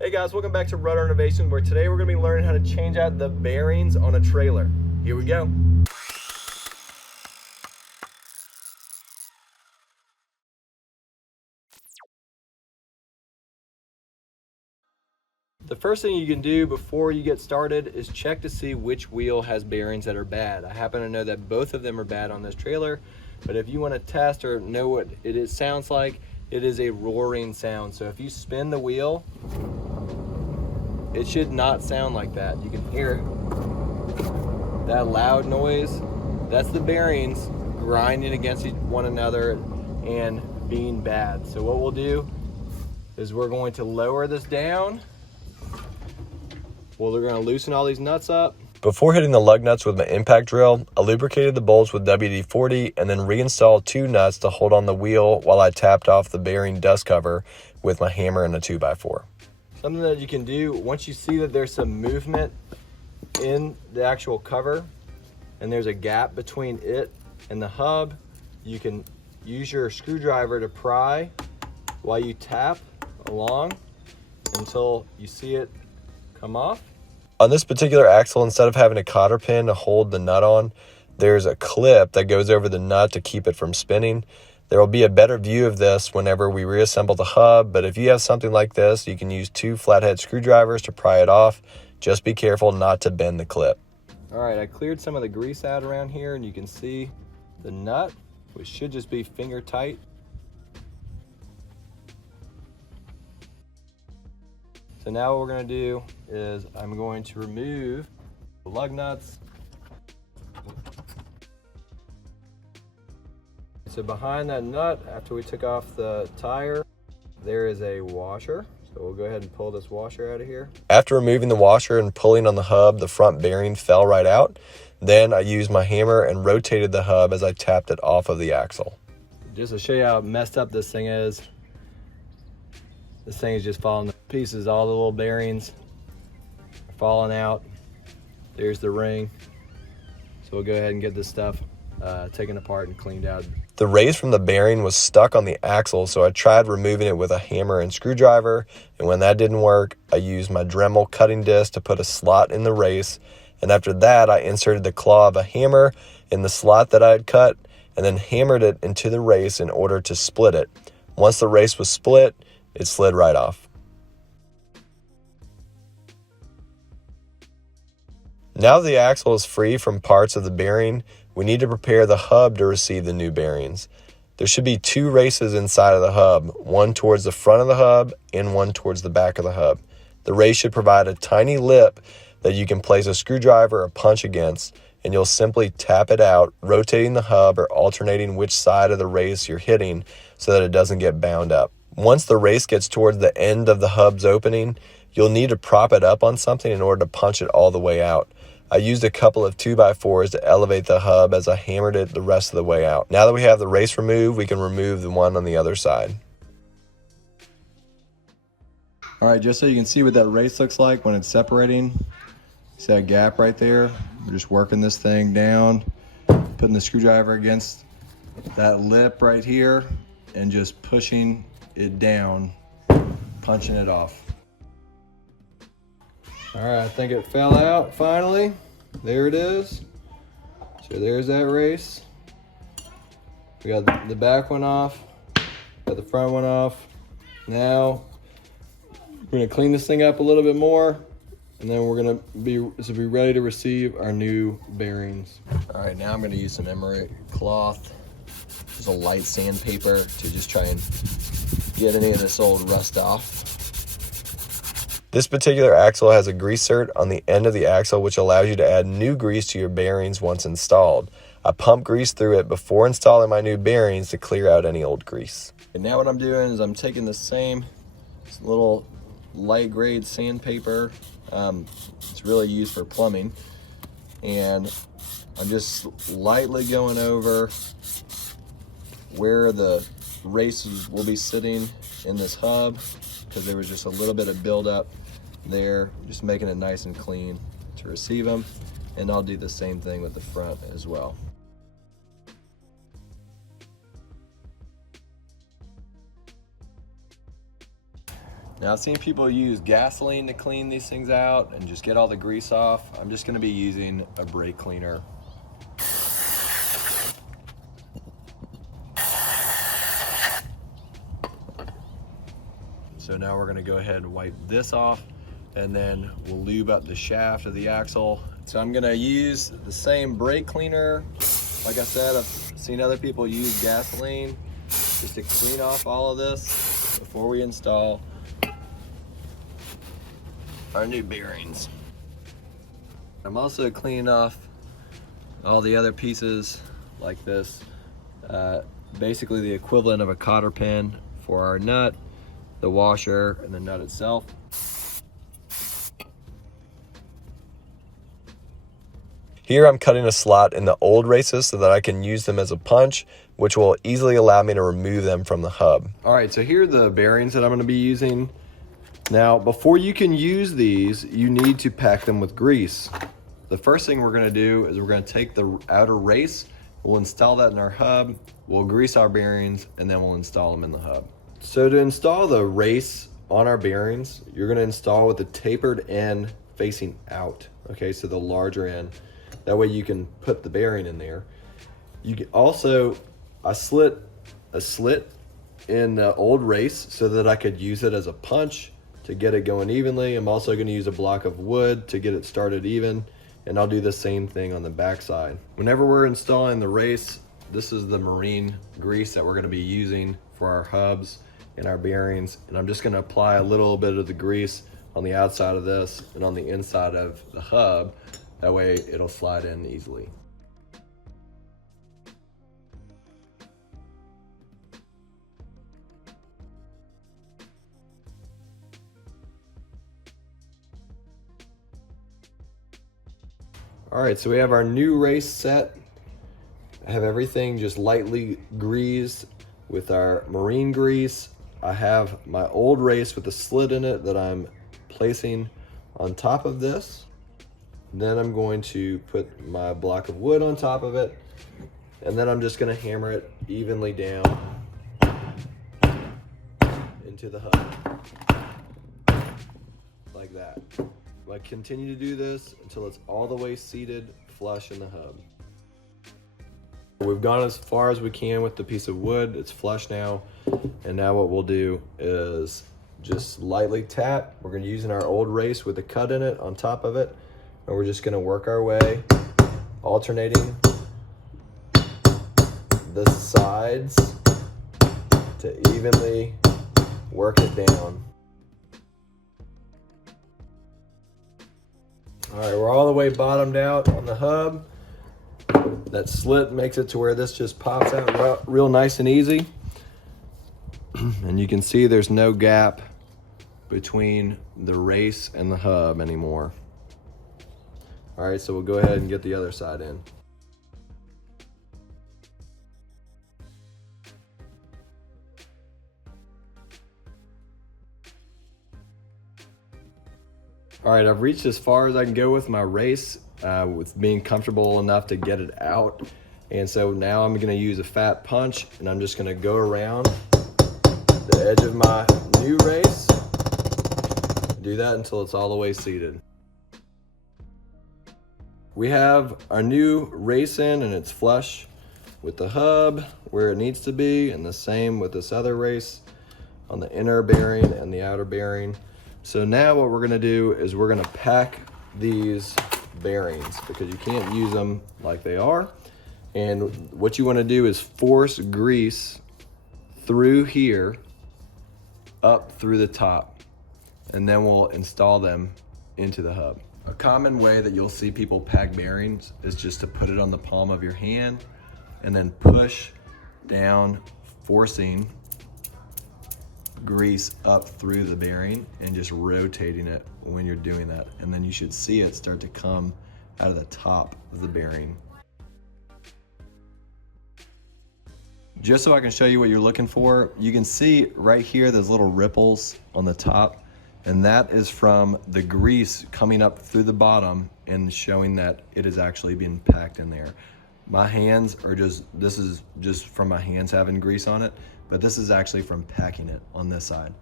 Hey guys, welcome back to Rudder Innovation, where today we're going to be learning how to change out the bearings on a trailer. Here we go. The first thing you can do before you get started is check to see which wheel has bearings that are bad. I happen to know that both of them are bad on this trailer, but if you want to test or know what it sounds like, it is a roaring sound. So if you spin the wheel, it should not sound like that. You can hear that loud noise. That's the bearings grinding against one another and being bad. So what we'll do is we're going to lower this down. Well, they're going to loosen all these nuts up. Before hitting the lug nuts with my impact drill, I lubricated the bolts with WD-40 and then reinstalled 2 nuts to hold on the wheel while I tapped off the bearing dust cover with my hammer and a 2x4. Something that you can do, once you see that there's some movement in the actual cover and there's a gap between it and the hub, you can use your screwdriver to pry while you tap along until you see it come off. On this particular axle, instead of having a cotter pin to hold the nut on, there's a clip that goes over the nut to keep it from spinning. There will be a better view of this whenever we reassemble the hub, but if you have something like this, you can use 2 flathead screwdrivers to pry it off. Just be careful not to bend the clip. All right, I cleared some of the grease out around here, and you can see the nut, which should just be finger tight. So now what we're going to do is I'm going to remove the lug nuts. So behind that nut, after we took off the tire, there is a washer. So we'll go ahead and pull this washer out of here. After removing the washer and pulling on the hub, the front bearing fell right out. Then I used my hammer and rotated the hub as I tapped it off of the axle. Just to show you how messed up this thing is, this thing is just falling to pieces. All the little bearings are falling out. There's the ring. So we'll go ahead and get this stuff taken apart and cleaned out. The race from the bearing was stuck on the axle, so I tried removing it with a hammer and screwdriver, and when that didn't work, I used my Dremel cutting disc to put a slot in the race, and after that, I inserted the claw of a hammer in the slot that I had cut, and then hammered it into the race in order to split it. Once the race was split, it slid right off. Now that the axle is free from parts of the bearing, we need to prepare the hub to receive the new bearings. There should be 2 races inside of the hub, one towards the front of the hub and one towards the back of the hub. The race should provide a tiny lip that you can place a screwdriver or punch against, and you'll simply tap it out, rotating the hub or alternating which side of the race you're hitting so that it doesn't get bound up. Once the race gets towards the end of the hub's opening, you'll need to prop it up on something in order to punch it all the way out. I used a couple of 2x4s to elevate the hub as I hammered it the rest of the way out. Now that we have the race removed, we can remove the one on the other side. All right, just so you can see what that race looks like when it's separating. See that gap right there? We're just working this thing down, putting the screwdriver against that lip right here, and just pushing it down, punching it off. All right, I think it fell out finally. There it is. So there's that race. We got the back one off, got the front one off. Now we're gonna clean this thing up a little bit more, and then we're gonna be ready to receive our new bearings. All right, now I'm gonna use some emery cloth, just a light sandpaper to just try and get any of this old rust off. This particular axle has a grease cert on the end of the axle, which allows you to add new grease to your bearings once installed. I pump grease through it before installing my new bearings to clear out any old grease. And now what I'm doing is I'm taking the same little light grade sandpaper. It's really used for plumbing. And I'm just lightly going over where the races will be sitting in this hub, because there was just a little bit of buildup there, just making it nice and clean to receive them. And I'll do the same thing with the front as well. Now I've seen people use gasoline to clean these things out and just get all the grease off. I'm just gonna be using a brake cleaner. So now we're gonna go ahead and wipe this off, and then we'll lube up the shaft of the axle. So I'm gonna use the same brake cleaner. Like I said, I've seen other people use gasoline just to clean off all of this before we install our new bearings. I'm also cleaning off all the other pieces like this. Basically the equivalent of a cotter pin for our nut, the washer, and the nut itself. Here I'm cutting a slot in the old races so that I can use them as a punch, which will easily allow me to remove them from the hub. All right, so here are the bearings that I'm gonna be using. Now, before you can use these, you need to pack them with grease. The first thing we're gonna do is we're gonna take the outer race, we'll install that in our hub, we'll grease our bearings, and then we'll install them in the hub. So to install the race on our bearings, you're gonna install with the tapered end facing out, okay, so the larger end. That way you can put the bearing in there. You can also, I slit a slit in the old race so that I could use it as a punch to get it going evenly. I'm also gonna use a block of wood to get it started even, and I'll do the same thing on the back side. Whenever we're installing the race, this is the marine grease that we're gonna be using for our hubs and our bearings, and I'm just gonna apply a little bit of the grease on the outside of this and on the inside of the hub. That way it'll slide in easily. All right, so we have our new race set. I have everything just lightly greased with our marine grease. I have my old race with a slit in it that I'm placing on top of this. Then I'm going to put my block of wood on top of it, and then I'm just gonna hammer it evenly down into the hub, like that. I continue to do this until it's all the way seated flush in the hub. We've gone as far as we can with the piece of wood. It's flush now, and now what we'll do is just lightly tap. We're gonna use our old race with a cut in it on top of it, and we're just gonna work our way, alternating the sides to evenly work it down. All right, we're all the way bottomed out on the hub. That slit makes it to where this just pops out real nice and easy. And you can see there's no gap between the race and the hub anymore. All right, so we'll go ahead and get the other side in. All right, I've reached as far as I can go with my race, with being comfortable enough to get it out. And so now I'm gonna use a fat punch, and I'm just gonna go around the edge of my new race. Do that until it's all the way seated. We have our new race in, and it's flush with the hub where it needs to be, and the same with this other race on the inner bearing and the outer bearing. So now what we're gonna do is we're gonna pack these bearings because you can't use them like they are. And what you wanna do is force grease through here, up through the top, and then we'll install them into the hub. A common way that you'll see people pack bearings is just to put it on the palm of your hand and then push down, forcing grease up through the bearing and just rotating it when you're doing that. And then you should see it start to come out of the top of the bearing. Just so I can show you what you're looking for, you can see right here those little ripples on the top, and that is from the grease coming up through the bottom and showing that it is actually being packed in there. My hands are this is just from my hands having grease on it, but this is actually from packing it on this side.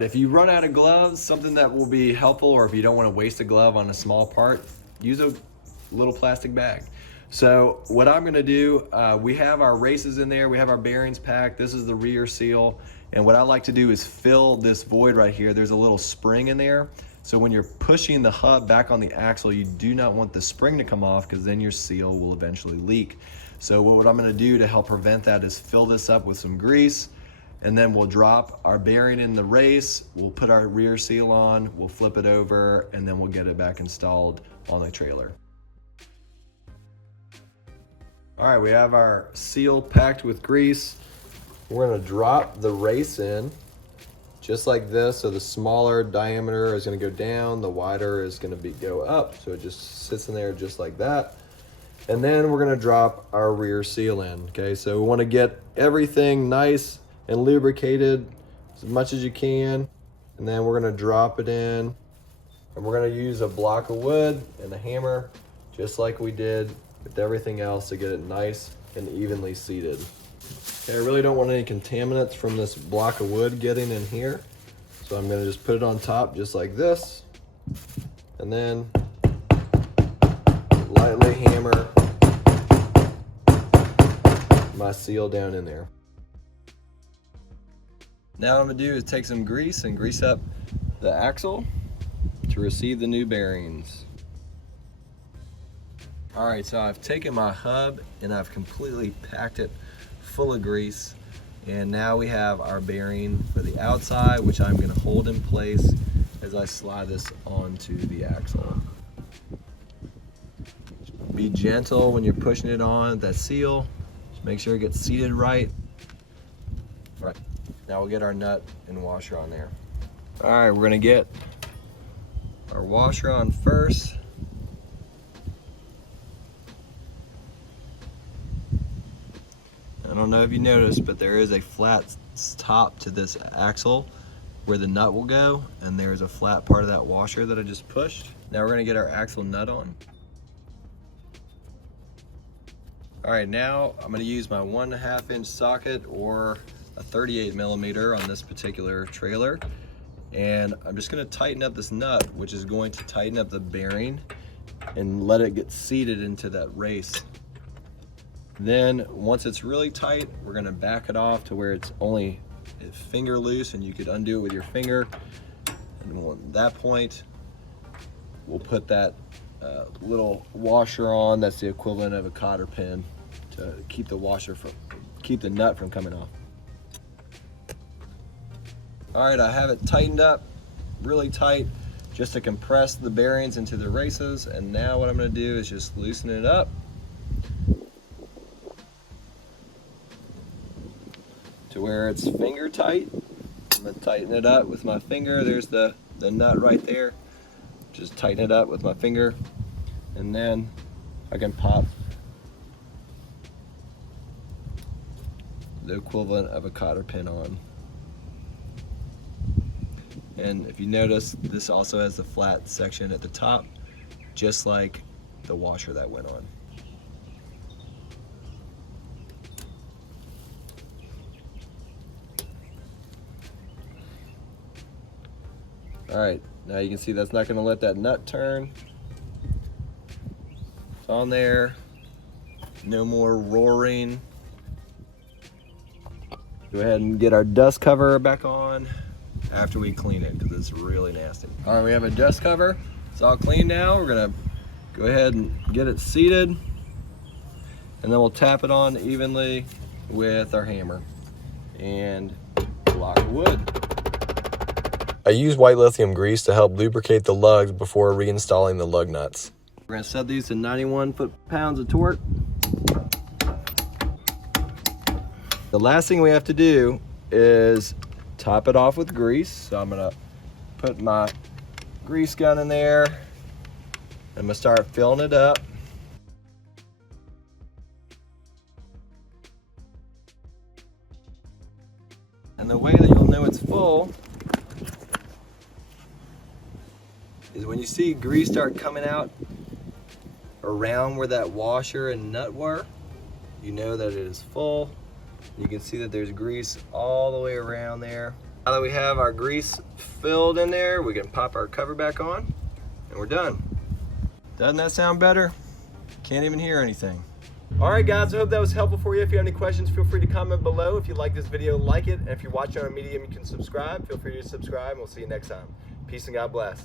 If you run out of gloves, something that will be helpful, or if you don't want to waste a glove on a small part, use a little plastic bag. So what I'm gonna do, we have our races in there, we have our bearings packed, this is the rear seal, and what I like to do is fill this void right here. There's a little spring in there, so when you're pushing the hub back on the axle, you do not want the spring to come off, because then your seal will eventually leak. So what I'm gonna do to help prevent that is fill this up with some grease, and then we'll drop our bearing in the race, we'll put our rear seal on, we'll flip it over, and then we'll get it back installed on the trailer. All right, we have our seal packed with grease. We're gonna drop the race in just like this. So the smaller diameter is gonna go down, the wider is gonna go up. So it just sits in there just like that. And then we're gonna drop our rear seal in, okay? So we wanna get everything nice and lubricated as much as you can. And then we're gonna drop it in, and we're gonna use a block of wood and a hammer, just like we did with everything else, to get it nice and evenly seated. Okay, I really don't want any contaminants from this block of wood getting in here. So I'm gonna just put it on top just like this, and then lightly hammer my seal down in there. Now what I'm gonna do is take some grease and grease up the axle to receive the new bearings. All right, so I've taken my hub and I've completely packed it full of grease. And now we have our bearing for the outside, which I'm gonna hold in place as I slide this onto the axle. Be gentle when you're pushing it on that seal. Just make sure it gets seated right. All right, now we'll get our nut and washer on there. All right, we're gonna get our washer on first. I don't know if you noticed, but there is a flat top to this axle where the nut will go, and there's a flat part of that washer that I just pushed. Now we're gonna get our axle nut on. All right, now I'm gonna use my 1.5 inch socket or a 38 millimeter on this particular trailer. And I'm just gonna tighten up this nut, which is going to tighten up the bearing and let it get seated into that race. Then once it's really tight, we're gonna back it off to where it's only finger loose and you could undo it with your finger. And at that point, we'll put that little washer on. That's the equivalent of a cotter pin to keep the nut from coming off. All right, I have it tightened up really tight just to compress the bearings into the races. And now what I'm gonna do is just loosen it up. To where it's finger tight. I'm gonna tighten it up with my finger. There's the nut right there. Just tighten it up with my finger, and then I can pop the equivalent of a cotter pin on. And if you notice, this also has the flat section at the top, just like the washer that went on. All right, now you can see that's not gonna let that nut turn. It's on there, no more roaring. Go ahead and get our dust cover back on after we clean it, because it's really nasty. All right, we have a dust cover. It's all clean now. We're gonna go ahead and get it seated, and then we'll tap it on evenly with our hammer and a block of wood. I use white lithium grease to help lubricate the lugs before reinstalling the lug nuts. We're gonna set these to 91 foot-pounds of torque. The last thing we have to do is top it off with grease. So I'm gonna put my grease gun in there. I'm gonna start filling it up. And the way that you'll know it's full is when you see grease start coming out around where that washer and nut were, you know that it is full. You can see that there's grease all the way around there. Now that we have our grease filled in there, we can pop our cover back on and we're done. Doesn't that sound better? Can't even hear anything. All right, guys, I hope that was helpful for you. If you have any questions, feel free to comment below. If you like this video, like it. And if you're watching on Medium, you can subscribe. Feel free to subscribe, and we'll see you next time. Peace and God bless.